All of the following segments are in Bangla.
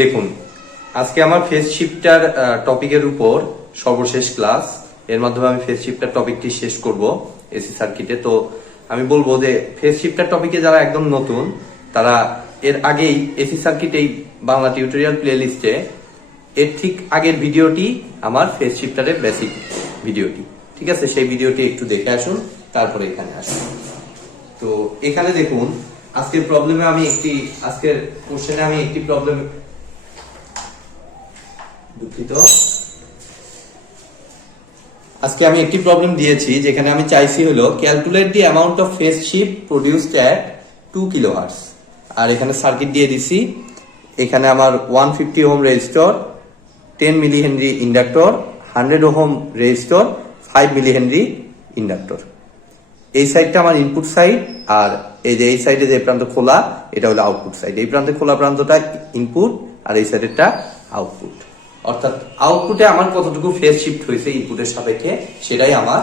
দেখুন, আজকে আমার ফেজ শিফটার টপিকের উপর সর্বশেষ ক্লাস। এর মাধ্যমে আমি ফেজ শিফটার টপিকটি শেষ করব এসি সার্কিটে। তো আমি বলবো যে ফেজ শিফটার টপিকে যারা একদম নতুন, তারা এর আগেই এসি সার্কিট এই বাংলা টিউটোরিয়াল প্লে লিস্টে এর ঠিক আগের ভিডিওটি আমার ফেজ শিফটারের বেসিক ভিডিওটি, ঠিক আছে, সেই ভিডিওটি একটু দেখে আসুন, তারপরে এখানে আসুন। তো এখানে দেখুন, আজকের প্রবলেমে আমি আজকের কোশ্চেনে আমি একটি প্রবলেম, দুঃখিত, আজকে আমি একটি প্রবলেম দিয়েছি যেখানে আমি চাইছি হলো calculate the amount of phase shift produced at 2 kilohertz. আর এখানে সার্কিট দিয়ে দিছি। এখানে আমার 150 ohm resistor, 10 millihenry inductor, 100 ohm resistor, 5 millihenry inductor. এই সাইডটা আমার ইনপুট সাইড, আর এই যে এই সাইডে যে প্রান্ত খোলা, এটা হলো আউটপুট সাইড। এই প্রান্তে খোলা প্রান্তটা ইনপুট, আর এই সাইডেরটা আউটপুট। অর্থাৎ আউটপুটে আমার কতটুকু ফেজ শিফট হয়েছে ইনপুটের সাপেক্ষে, সেটাই আমার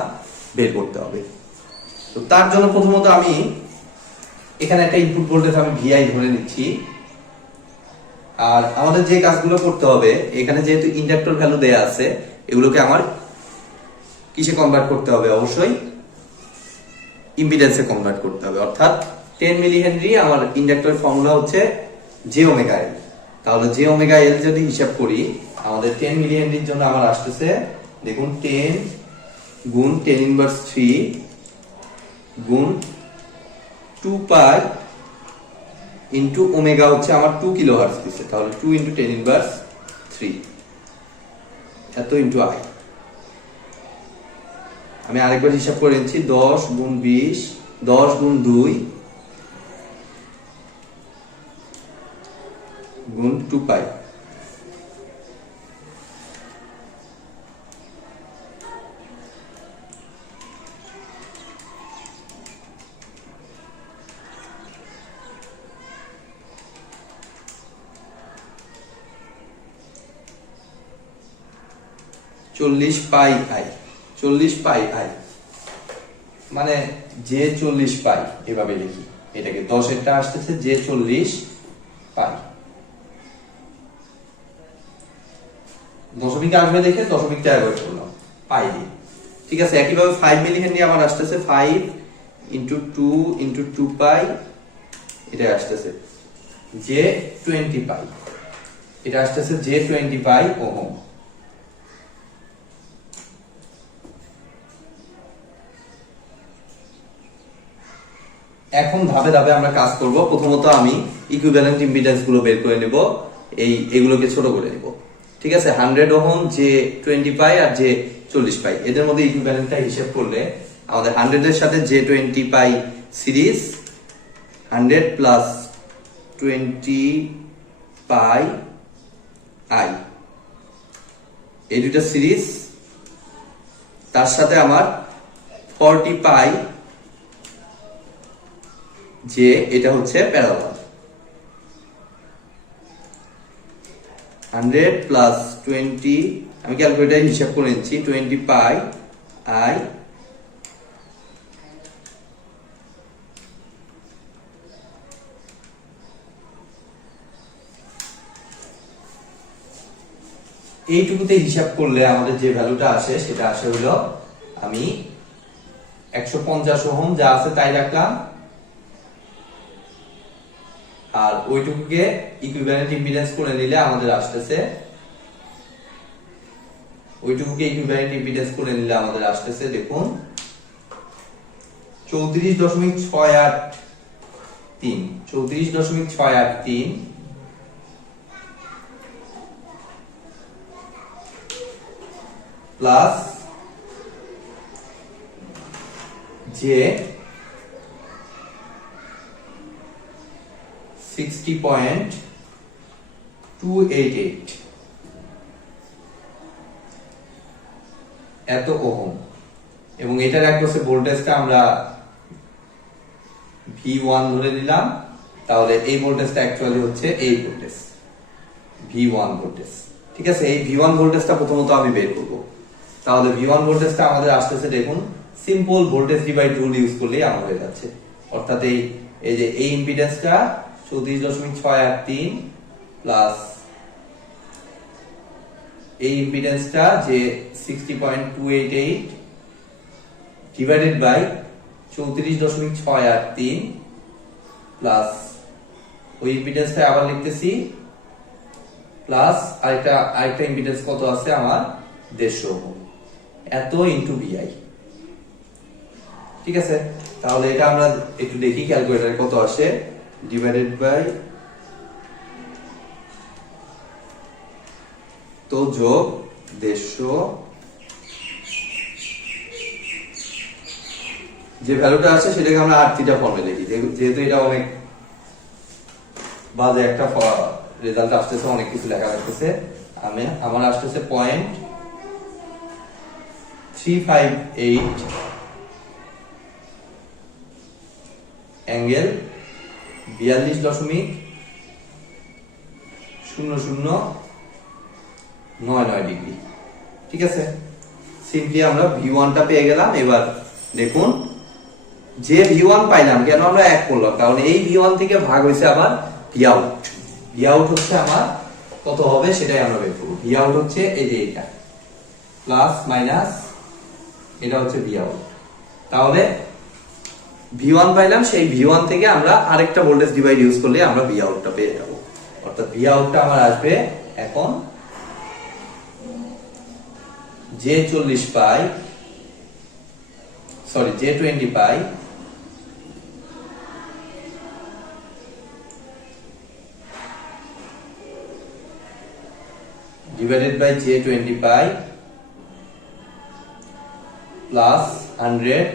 বের করতে হবে। তো তার জন্য প্রথমত আমি এখানে একটা ইনপুট ভোল্টেজ আমি ভিআই ধরে নিচ্ছি। আর আমাদের যে কাজগুলো করতে হবে, এখানে যেহেতু ইন্ডাক্টর ভ্যালু দেয়া আছে, এগুলোকে আমার কিসে কনভার্ট করতে হবে? অবশ্যই ইম্পিডেন্সে কনভার্ট করতে হবে। অর্থাৎ 10 মিলি হেনরি আমার ইন্ডাক্টরের ফর্মুলা হচ্ছে জে ওমেগা এল। তাহলে জে ওমেগা এল যদি হিসাব করি, আমাদের 10 মিলি হেনরির জন্য আমার আসতেছে, দেখুন, 10 গুণ 10 ইনভার্স 3 গুণ 2 পাই ইন্টু ওমেগা হচ্ছে আমার 2 কিলোহার্টজ দিচ্ছে। তাহলে 2 ইন্টু 10 ইনভার্স 3 এত ইন্টু আই। আমি আরেকবার হিসাব করে নিচ্ছি, 10 গুণ 20, 10 গুণ 2 গুণ 2 পাই। চল্লিশ পাই আই, 40 পাই আই মানে যে 40 পাই, এভাবে লিখি এটাকে। 10 এরটা আসতেছে যে 40 পাই। দশমিক আসবে দেখে দশমিকটা অ্যাভয়েড করলাম, পাই দিয়ে, ঠিক আছে। একইভাবে 5 মিলি হেনরি আমার আসতেছে 5 ইন্টু 2 ইন্টু 2 পাই, এটা আসতেছে যে 20 পাই, এটা আসতেছে যে 20 পাই ওহম। এখন ধাপে ধাপে আমরা কাজ করব। প্রথমত আমি ইকুইভ্যালেন্ট ইম্পিডেন্স গুলো বের করে নেব, এগুলোকে ছোট করে নেব, ঠিক আছে। 100 ওহম, যে 20 পাই আর যে 40 পাই, এদের মধ্যে ইকুইভ্যালেন্টটা হিসাব করলে আমাদের 100 এর সাথে যে 20 পাই সিরিজ, 100 প্লাস 20 পাই আই, এই দুটো সিরিজ, তার সাথে আমার 40 পাই যে, এটা হচ্ছে প্যারালাল। 100 প্লাস 20, আমি ক্যালকুলেটরে হিসাব করে নিচ্ছি, 20 পাই আই এইটুকুতে হিসাব করলে আমাদের যে ভ্যালুটা আসে, সেটা আসে হলো, আমি 150 ওহম যা আছে তাই রাখলাম, আর ওইটুকুকে ইকুইভ্যালেন্ট ইম্পিডেন্স করে নিলে আমাদের আসতেছে, ওইটুকুকে ইকুইভ্যালেন্ট ইম্পিডেন্স করে নিলে আমাদের আসতেছে, দেখুন, 34.683, 34.683 প্লাস যে 60.288 এত ওহম। এবং এটার অ্যাক্রসে ভোল্টেজটা আমরা V1 ধরে নিলাম। তাহলে এই ভোল্টেজটা অ্যাকচুয়ালি হচ্ছে এই ভোল্টেজ, V1 ভোল্টেজ, ঠিক আছে। এই V1 ভোল্টেজটা প্রথমত আমি বের করব। তাহলে V1 ভোল্টেজটা আমাদের আসতেছে, দেখুন, simple voltage divide rule use করলেই আমার হয়ে যাচ্ছে। অর্থাৎ এই যে এই ইম্পিডেন্সটা 34.683 প্লাস এই ইম্পিডেন্সটা যে 60.288 ডিভাইডেড বাই 34.683 প্লাস ওই ইম্পিডেন্সটা আবার লিখতেছি প্লাস আরেকটা ইম্পিডেন্স কত আছে আমার 150 ওহম, এত ইনটু বিআই। ঠিক আছে, তাহলে এটা আমরা একটু দেখি ক্যালকুলেটরে কত আসে। ডিভাইডেড বাই তো যোগ 150, যে ভ্যালুটা আছে সেটাকে আমরা আর থিটা ফর্মে লিখি, যেহেতু এটা অনেক বাজে একটা রেজাল্ট আসতেছে, অনেক কিছু লেখা লাগতেছে। আমার আসতেছে 0.358 অ্যাঙ্গেল 42.0099 ডিগ্রি। ঠিক আছে, সিম্পলি আমরা V1টা পেয়ে গেলাম। এবার দেখুন, যে V1 পাইলাম, কেন আমরা এক করলাম, কারণ এই V1 থেকে ভাগ হয়েছে আবার Vout। Vout হচ্ছে আমার কত হবে সেটাই আমরা বের করব। Vout হচ্ছে এই যে এটা প্লাস মাইনাস এটা হচ্ছে Vout। তাহলে V1 পাইলাম, সেই V1 থেকে আমরা আরেকটা ভোল্টেজ ডিভাইড ইউজ করলে আমরা Voutটা পেয়ে যাব। অর্থাৎ Voutটা আমার আসবে এখন J20 pi divided by J20 pi plus 100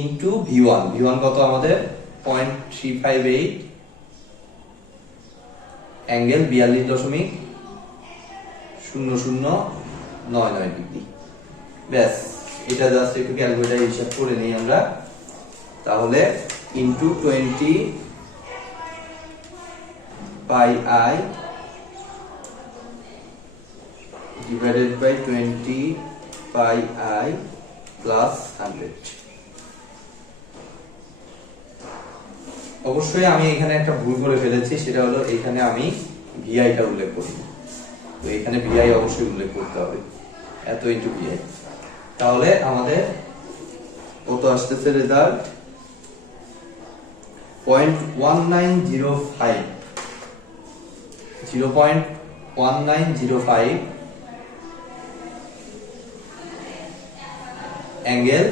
into V1 কত আমাদের 0.358 অ্যাঙ্গেল 42.0099 ডিগ্রি। ব্যাস, এটা জাস্ট একটু ক্যালকুলেটর হিসাব করে নিই আমরা। তাহলে into 20 pi I divided by 20 pi I plus 100। অবশ্যই আমি এখানে একটা ভুল করে ফেলেছি, সেটা হলো এখানে আমি VI টা উল্লেখ করিনি। তো এখানে VI অবশ্যই উল্লেখ করতে হবে, এত ইনটু VI। তাহলে আমাদের কত আসতেছে রেজাল্ট 0.1905 অ্যাঙ্গেল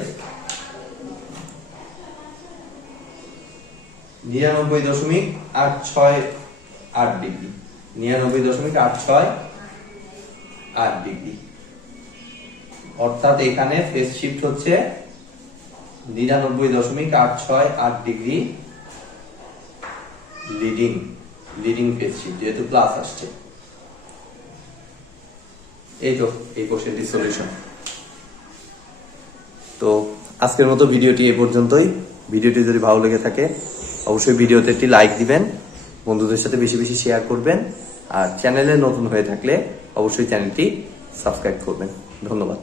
99.868 ডিগ্রি, 99.868 ডিগ্রি। অর্থাৎ এখানে ফেজ শিফট হচ্ছে 99.868 ডিগ্রি লিডিং ফেজ শিফট, যেহেতু প্লাস আসছে। এই তো এই কোশ্চেনটির সলিউশন। তো আজকের মতো ভিডিওটি এই পর্যন্তই। ভিডিওটি যদি ভালো লেগে থাকে অবশ্যই ভিডিওতে একটি লাইক দিবেন, বন্ধুদের সাথে বেশি বেশি শেয়ার করবেন, আর চ্যানেলে নতুন হয়ে থাকলে অবশ্যই চ্যানেলটি সাবস্ক্রাইব করবেন। ধন্যবাদ।